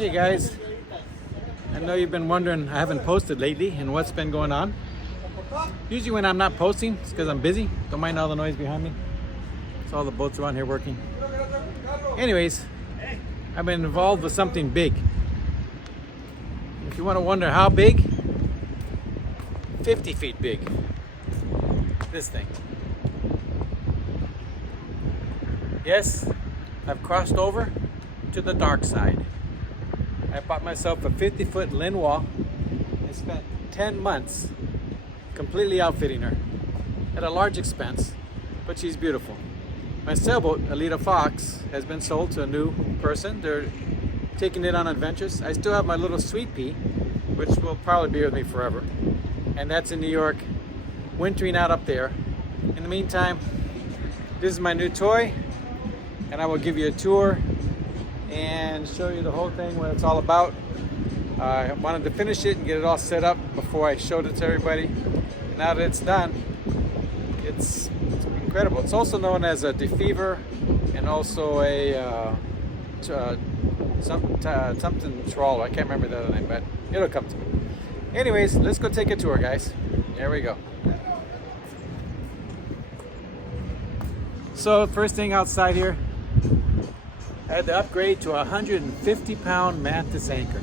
Hey guys, I know you've been wondering, I haven't posted lately and what's been going on. Usually when I'm not posting, it's because I'm busy. Don't mind all the noise behind me. It's all the boats around here working. Anyways, I've been involved with something big. If you want to wonder how big, 50 feet big. This thing. Yes, I've crossed over to the dark side. I bought myself a 50-foot Lien Hwa and spent 10 months completely outfitting her at a large expense, but she's beautiful. My sailboat, Alita Fox, has been sold to a new person. They're taking it on adventures. I still have my little Sweet Pea, which will probably be with me forever. And that's in New York, wintering out up there. In the meantime, this is my new toy, and I will give you a tour and show you the whole thing, what it's all about. I wanted to finish it and get it all set up before I showed it to everybody. Now that it's done, it's incredible. It's also known as a Defever and also a something Trawler. I can't remember the other name, but it'll come to me. Anyways, let's go take a tour, guys. Here we go. So first thing outside here, I had to upgrade to a 150-pound Mantis anchor.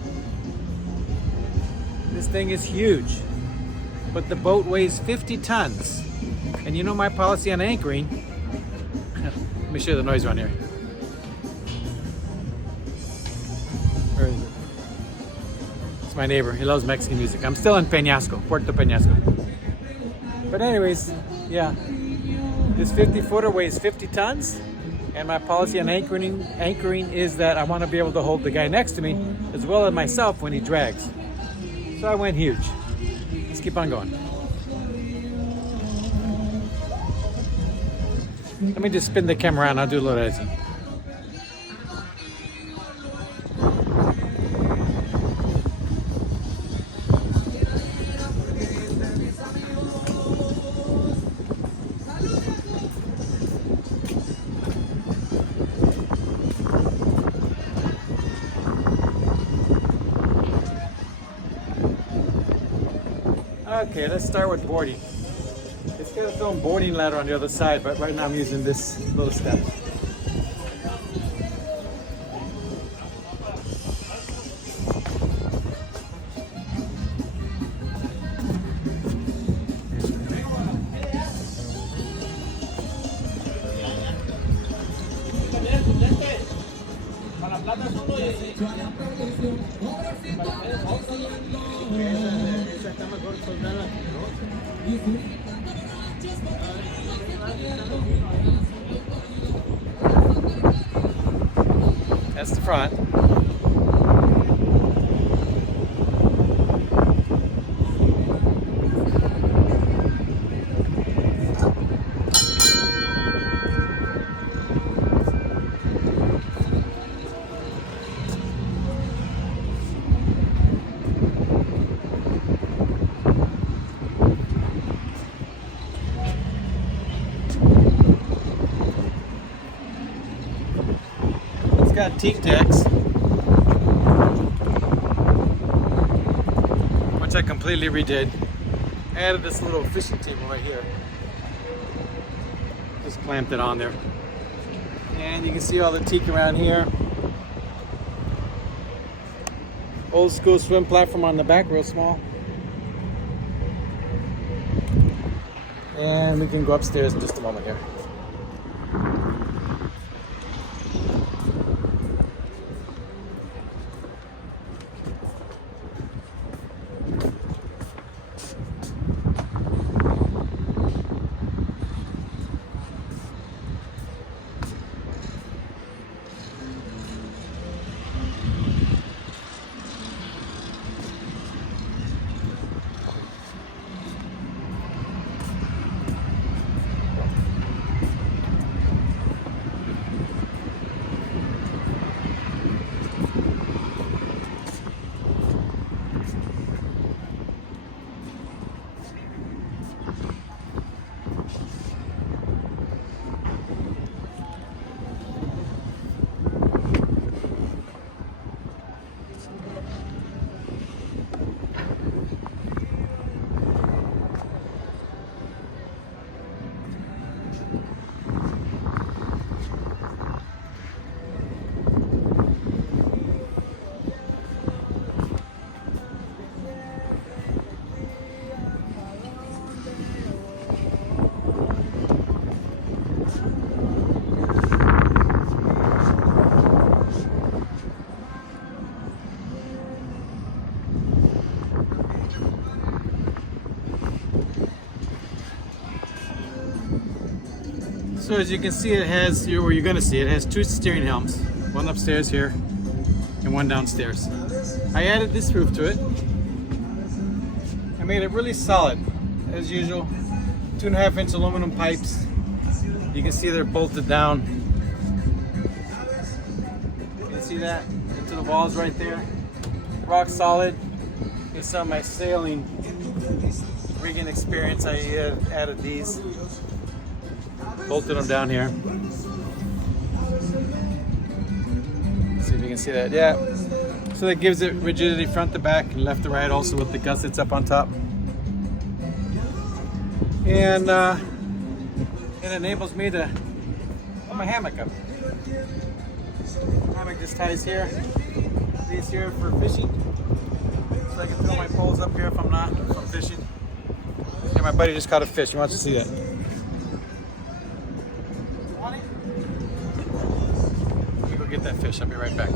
This thing is huge, but the boat weighs 50 tons. And you know my policy on anchoring. Let me show you the noise around here. Where is it? It's my neighbor. He loves Mexican music. I'm still in Peñasco, Puerto Peñasco. But anyways, yeah. This 50-footer weighs 50 tons. And my policy on anchoring is that I want to be able to hold the guy next to me as well as myself when he drags. So I went huge. Let's keep on going. Let me just spin the camera around. I'll do a little editing. Okay, let's start with boarding. It's got its own boarding ladder on the other side, but right now I'm using this little step. That's the front. Got teak decks, which I completely redid. I added this little fishing table right here. Just clamped it on there. And you can see all the teak around here. Old school swim platform on the back, real small. And we can go upstairs in just a moment here. So as you can see, it has, or you're gonna see, it has two steering helms. One upstairs here and one downstairs. I added this roof to it. I made it really solid, as usual. 2.5 inch aluminum pipes. You can see they're bolted down. You can see that into the walls right there. Rock solid. Here's some of my sailing rigging experience. I added these. Bolted them down here. See if you can see that. Yeah. So that gives it rigidity front to back and left to right, also with the gussets up on top. And it enables me to put my hammock up. Hammock just ties here. These here for fishing. So I can throw my poles up here if I'm fishing. Yeah, my buddy just caught a fish. He wants to see that. Let me go get that fish. I'll be right back.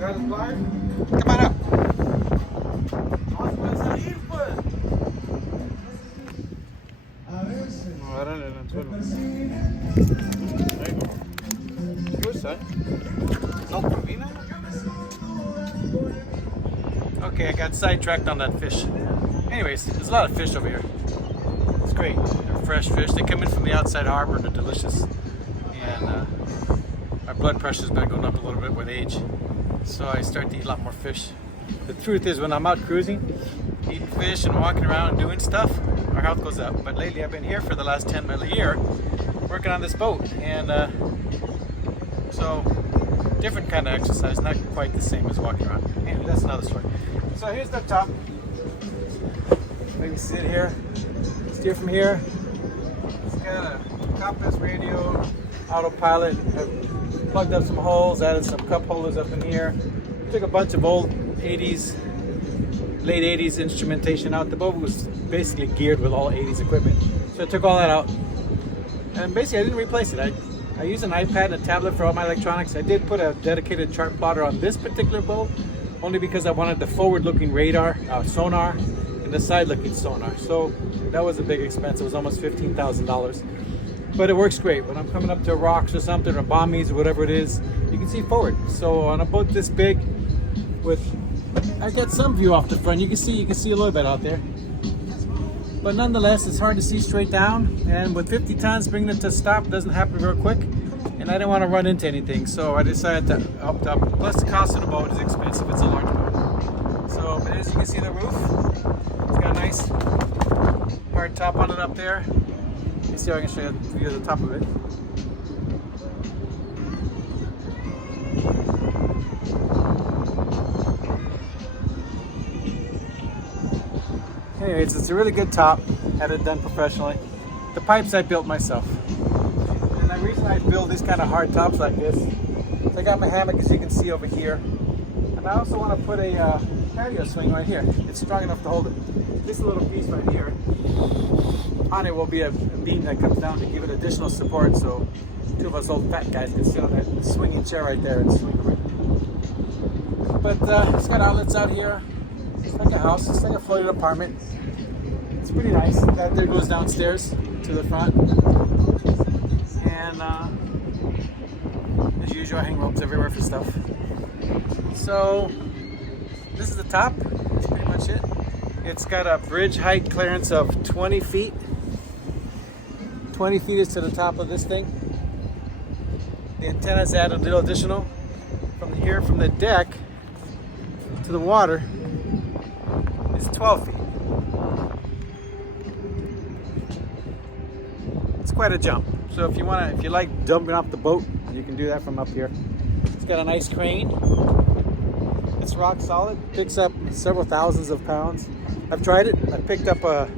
Come on up. Okay, I got sidetracked on that fish. Anyways, there's a lot of fish over here. It's great. They're fresh fish. They come in from the outside harbor. They're delicious. And my blood pressure's been going up a little bit with age. So I start to eat a lot more fish. The truth is, when I'm out cruising, eating fish and walking around and doing stuff, our health goes up. But lately I've been here for the last 10 months of the year working on this boat. And so different kind of exercise, not quite the same as walking around. Anyway, that's another story. So here's the top. Maybe sit here, steer from here. It's got a compass, radio, autopilot. I've plugged up some holes, added some cup holders up in here. Took a bunch of old 80s, late 80s instrumentation out. The boat was basically geared with all 80s equipment. So I took all that out. And basically I didn't replace it. I use an iPad and a tablet for all my electronics. I did put a dedicated chart plotter on this particular boat, only because I wanted the forward-looking radar, sonar, and the side-looking sonar. So that was a big expense. It was almost $15,000. But it works great. When I'm coming up to rocks or something, or bommies or whatever it is, you can see forward. So on a boat this big, I get some view off the front. You can see a little bit out there. But nonetheless, it's hard to see straight down. And with 50 tons, bringing it to stop doesn't happen real quick. And I didn't want to run into anything, so I decided to up top. Plus, the cost of the boat is expensive. It's a large boat. So, but as you can see, the roof, it's got a nice hard top on it up there. You see how I can show you the view of the top of it. Anyways, it's a really good top. Had it done professionally. The pipes I built myself. And the reason I build these kind of hard tops like this is I got my hammock, as you can see over here. And I also want to put a patio swing right here. It's strong enough to hold it. This little piece right here, on it will be a beam that comes down to give it additional support, so two of us old fat guys can sit on that swinging chair right there and swing around. But it's got outlets out here. It's like a house. It's like a floated apartment. It's pretty nice. That there goes downstairs to the front. And as usual, I hang ropes everywhere for stuff. So this is the top. That's pretty much it. It's got a bridge height clearance of 20 feet. 20 feet is to the top of this thing. The antenna's added a little additional. From here, from the deck to the water, is 12 feet. It's quite a jump. So if you like jumping off the boat, you can do that from up here. It's got a nice crane. It's rock solid. Picks up several thousands of pounds. I've tried it. I picked up a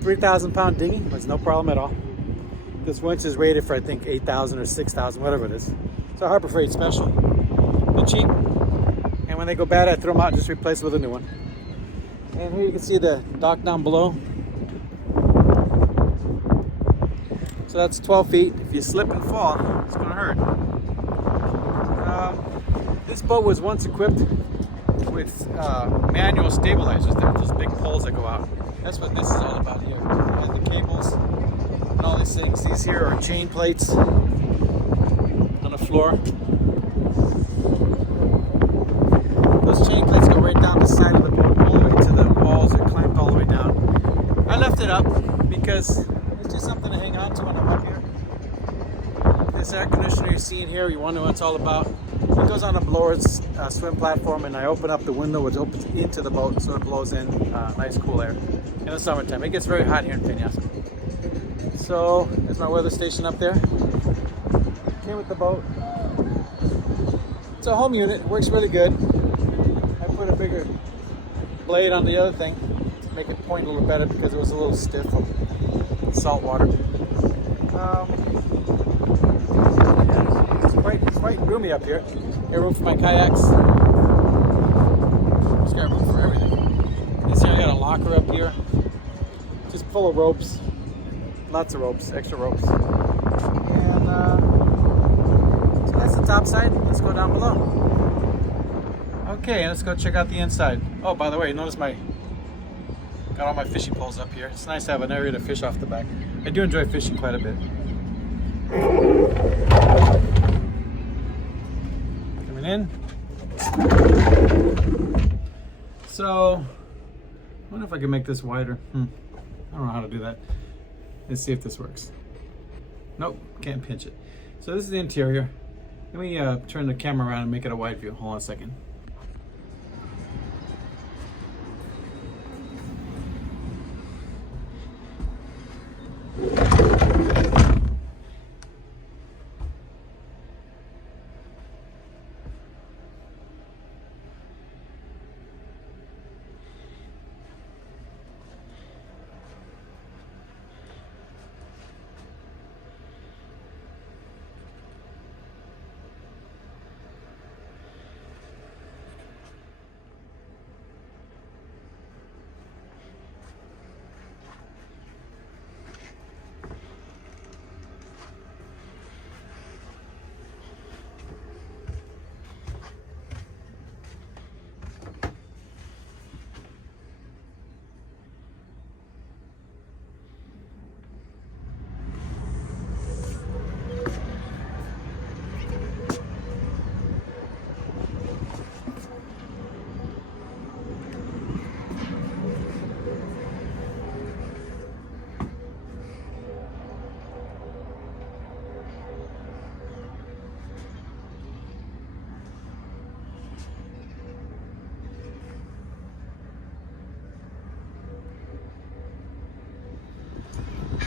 3,000 pound dinghy. It's no problem at all. This winch is rated for I think 8,000 or 6,000, whatever it is. It's a Harbor Freight special. They're cheap. And when they go bad, I throw them out and just replace it with a new one. And here you can see the dock down below. So that's 12 feet. If you slip and fall, it's going to hurt. This boat was once equipped with manual stabilizers. There, those big poles that go out. That's what this is all about here. And the cables and all these things. These here are chain plates on the floor. Those chain plates go right down the side of the boat, all the way to the walls. They're clamped all the way down. I left it up because it's just something to hang on to when I'm up here. This air conditioner you're seeing here, you wonder what it's all about. It goes on a blower's swim platform, and I open up the window which opens into the boat so it blows in nice cool air in the summertime. It gets very hot here in Penasco. So there's my weather station up there. Came with the boat. It's a home unit, it works really good. I put a bigger blade on the other thing to make it point a little better because it was a little stiff from salt water. It's quite roomy up here. Got room for my kayaks. Just got room for everything. This here I got a locker up here, just full of ropes, lots of ropes, extra ropes. And so that's the top side. Let's go down below. Okay, let's go check out the inside. Oh, by the way, notice got all my fishing poles up here. It's nice to have an area to fish off the back. I do enjoy fishing quite a bit. Coming in. So, I wonder if I can make this wider. I don't know how to do that. Let's see if this works. Nope, can't pinch it. So this is the interior. Let me turn the camera around and make it a wide view. Hold on a second.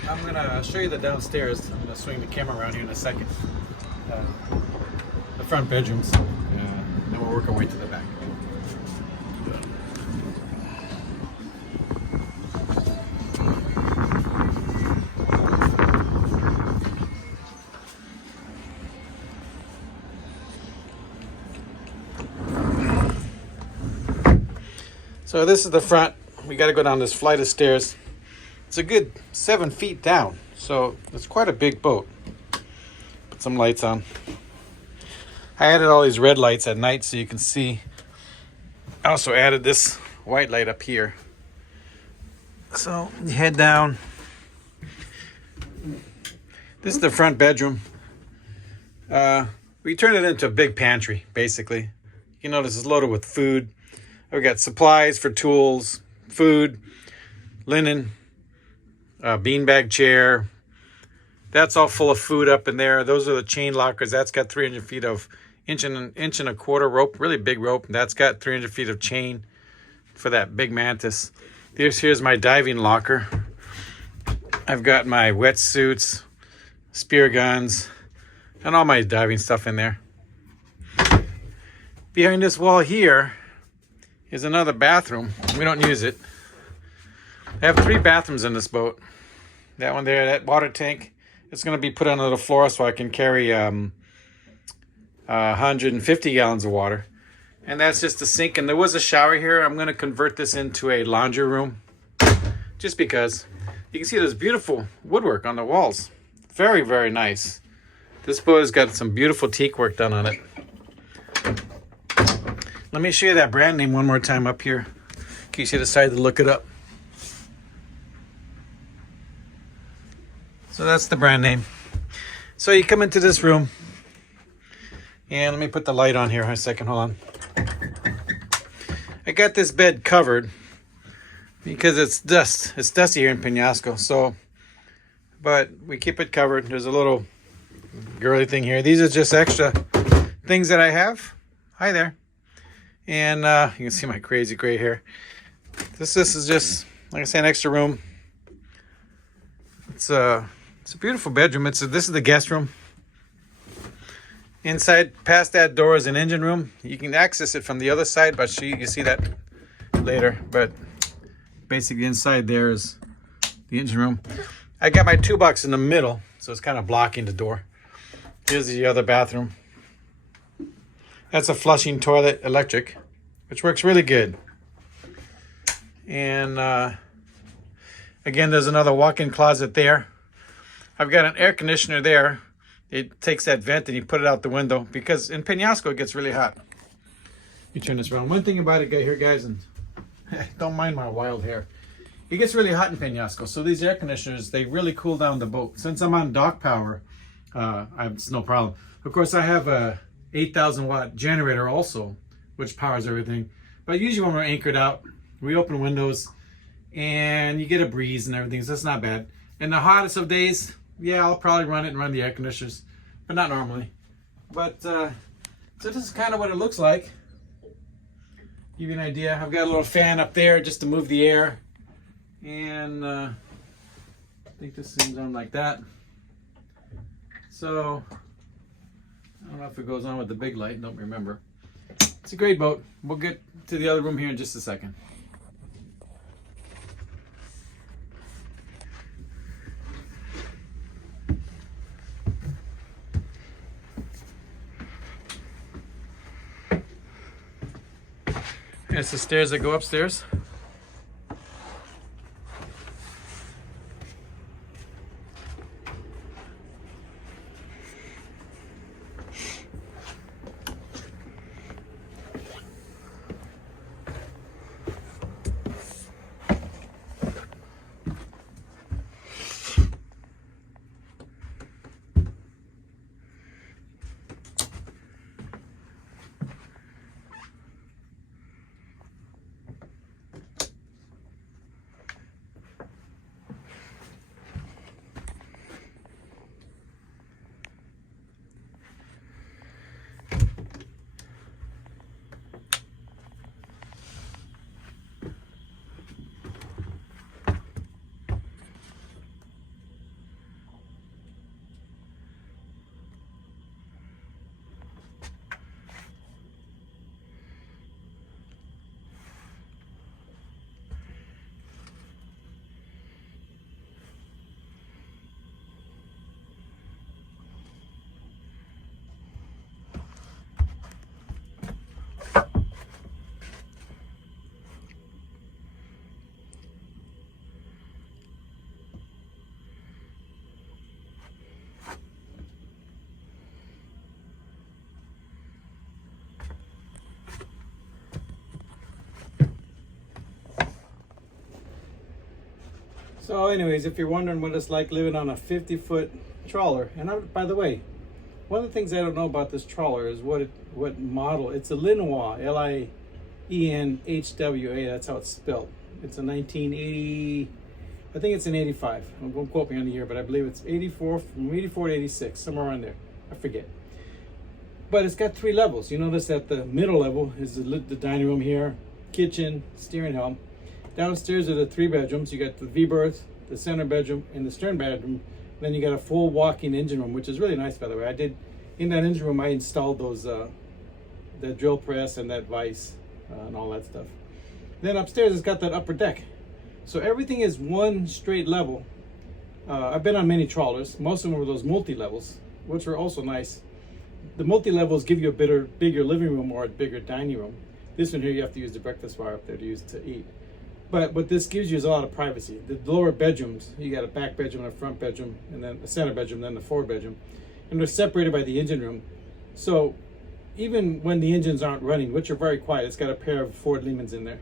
I'm gonna show you the downstairs. I'm gonna swing the camera around here in a second. The front bedrooms, and then we'll work our way to the back. So this is the front. We got to go down this flight of stairs. It's a good 7 feet down, so it's quite a big boat. Put some lights on. I added all these red lights at night so you can see. I also added this white light up here. So you head down. This is the front bedroom. We turned it into a big pantry, basically. You notice it's loaded with food. We got supplies for tools, food, linen, beanbag chair. That's all full of food up in there. Those are the chain lockers. That's got 300 feet of inch and a quarter rope, really big rope. That's got 300 feet of chain for that big mantis. Here's my diving locker. I've got my wetsuits, spear guns, and all my diving stuff in there. Behind this wall here is another bathroom. We don't use it. I have 3 bathrooms in this boat. That one there, that water tank, it's going to be put under the floor so I can carry 150 gallons of water. And that's just a sink. And there was a shower here. I'm going to convert this into a laundry room just because. You can see there's beautiful woodwork on the walls. Very, very nice. This boat has got some beautiful teak work done on it. Let me show you that brand name one more time up here in case you decide to look it up. So that's the brand name. So you come into this room, and let me put the light on here for a second. Hold on. I got this bed covered because it's dust. It's dusty here in Penasco. So, but we keep it covered. There's a little girly thing here. These are just extra things that I have. Hi there. And you can see my crazy gray hair. This is just, like I said, an extra room. It's a beautiful bedroom. This is the guest room. Inside, past that door, is an engine room. You can access it from the other side, but you see that later. But basically, inside there is the engine room. I got my toolbox in the middle, so it's kind of blocking the door. Here's the other bathroom. That's a flushing toilet, electric, which works really good. And again, there's another walk-in closet there. I've got an air conditioner there. It takes that vent and you put it out the window because in Penasco it gets really hot. You turn this around. One thing about it here, guys, and don't mind my wild hair. It gets really hot in Penasco, so these air conditioners, they really cool down the boat. Since I'm on dock power, it's no problem. Of course, I have a 8,000 watt generator also, which powers everything. But usually when we're anchored out, we open windows and you get a breeze and everything, so that's not bad. In the hottest of days, yeah, I'll probably run it and run the air conditioners, but not normally. But so this is kind of what it looks like. Give you an idea. I've got a little fan up there just to move the air, and I think this thing's on like that. So I don't know if it goes on with the big light. Don't remember. It's a great boat. We'll get to the other room here in just a second. Here's the stairs that go upstairs. So anyways, if you're wondering what it's like living on a 50-foot trawler, and by the way, one of the things I don't know about this trawler is what model. It's a Lien Hwa, L-I-E-N-H-W-A, that's how it's spelled. It's a 1980, I think it's an 85. Don't quote me on the year, but I believe it's 84, from 84 to 86, somewhere around there. I forget. But it's got 3 levels. You notice that the middle level is the dining room here, kitchen, steering helm. Downstairs are the 3 bedrooms. You got the V-berth, the center bedroom, and the stern bedroom. Then you got a full walk-in engine room, which is really nice, by the way. In that engine room, I installed those, that drill press and that vise and all that stuff. Then upstairs, it's got that upper deck. So everything is one straight level. I've been on many trawlers. Most of them were those multi-levels, which were also nice. The multi-levels give you a bigger living room or a bigger dining room. This one here, you have to use the breakfast bar up there to use to eat. But what this gives you is a lot of privacy. The lower bedrooms, you got a back bedroom and a front bedroom, and then a center bedroom, then the forward bedroom. And they're separated by the engine room. So even when the engines aren't running, which are very quiet, it's got a pair of Ford Lehmans in there.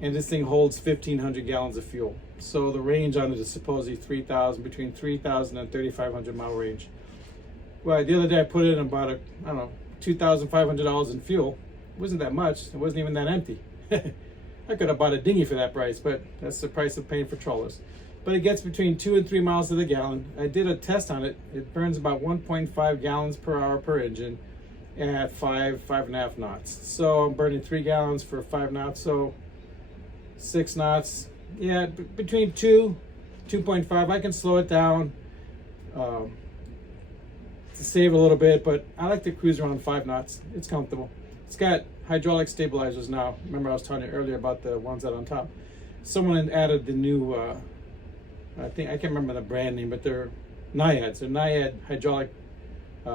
and this thing holds 1,500 gallons of fuel. So the range on it is supposedly 3,000, between 3,000 and 3,500 mile range. Well, the other day I put in about I don't know, $2,500 in fuel. It wasn't that much. It wasn't even that empty. I could have bought a dinghy for that price, but that's the price of paying for trawlers. But it gets between 2 and 3 miles to the gallon. I did a test on it. It burns about 1.5 gallons per hour per engine at 5.5 knots. So I'm burning 3 gallons for 5 knots, so 6 knots. Yeah, between 2.5. I can slow it down to save a little bit, but I like to cruise around 5 knots. It's comfortable. It's got hydraulic stabilizers now. Remember I was telling you earlier about the ones that are on top. Someone added the new, I can't remember the brand name, but they're Naiads. They're Naiad hydraulic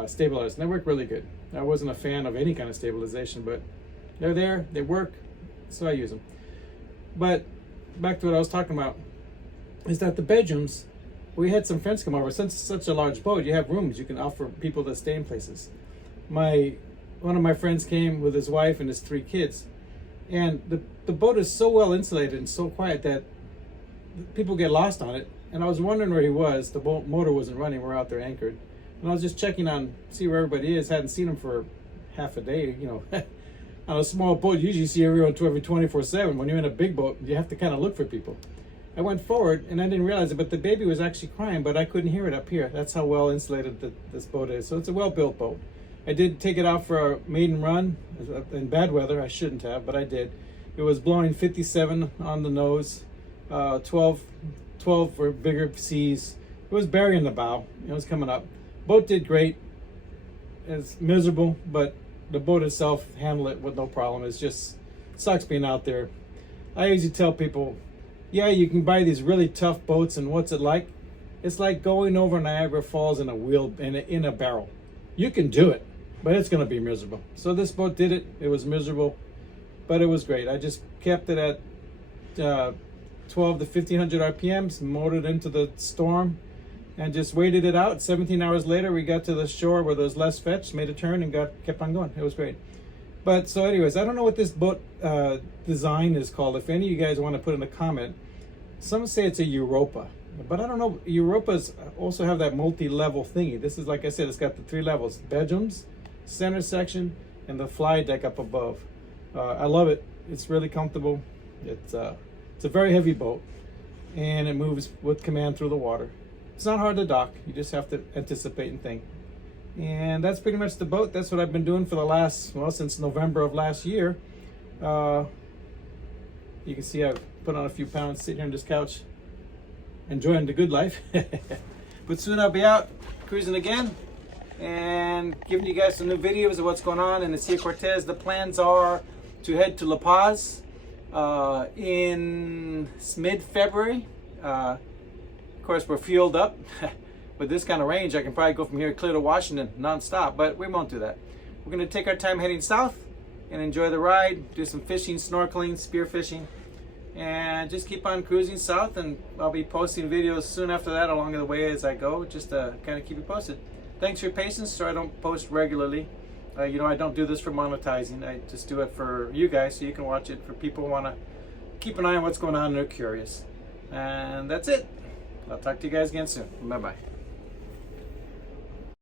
stabilizers, and they work really good. I wasn't a fan of any kind of stabilization, but they're there, they work, so I use them. But back to what I was talking about, is that the bedrooms, we had some friends come over. Since it's such a large boat, you have rooms. You can offer people to stay in places. One of my friends came with his wife and his 3 kids, and the boat is so well insulated and so quiet that people get lost on it. And I was wondering where he was. The boat motor wasn't running. We're out there anchored, and I was just checking on, see where everybody is. Hadn't seen him for half a day. You know, on a small boat, you usually see everyone 24/7. When you're in a big boat, you have to kind of look for people. I went forward and I didn't realize it, but the baby was actually crying, but I couldn't hear it up here. That's how well insulated this boat is. So it's a well-built boat. I did take it out for a maiden run in bad weather. I shouldn't have, but I did. It was blowing 57 on the nose, 12 for bigger seas. It was burying the bow. It was coming up. Boat did great. It's miserable, but the boat itself handled it with no problem. It's just sucks being out there. I usually tell people, yeah, you can buy these really tough boats, and what's it like? It's like going over Niagara Falls in a barrel. You can do it, but it's going to be miserable. So this boat did it. It was miserable, but it was great. I just kept it at 12 to 1,500 RPMs, motored into the storm, and just waited it out. 17 hours later, we got to the shore where there's less fetch, made a turn, and kept on going. It was great. But so anyways, I don't know what this boat design is called. If any of you guys want to put in a comment, some say it's a Europa, but I don't know. Europas also have that multi-level thingy. This is, like I said, it's got the 3 levels: bedrooms, center section, and the fly deck up above. I love it. It's really comfortable. It's a very heavy boat, and it moves with command through the water. It's not hard to dock. You just have to anticipate and think. And that's pretty much the boat. That's what I've been doing for the since November of last year. You can see I've put on a few pounds sitting here on this couch, enjoying the good life. But soon I'll be out cruising again and giving you guys some new videos of what's going on in the Sea of Cortez. The plans are to head to La Paz in mid-February. Of course, we're fueled up. With this kind of range, I can probably go from here clear to Washington non-stop, but we won't do that. We're going to take our time heading south and enjoy the ride, do some fishing, snorkeling, spear fishing, and just keep on cruising south. And I'll be posting videos soon after that along the way as I go, just to kind of keep you posted. Thanks for your patience. So I don't post regularly. I don't do this for monetizing. I just do it for you guys so you can watch it, for people who want to keep an eye on what's going on and they're curious. And that's it. I'll talk to you guys again soon. Bye-bye.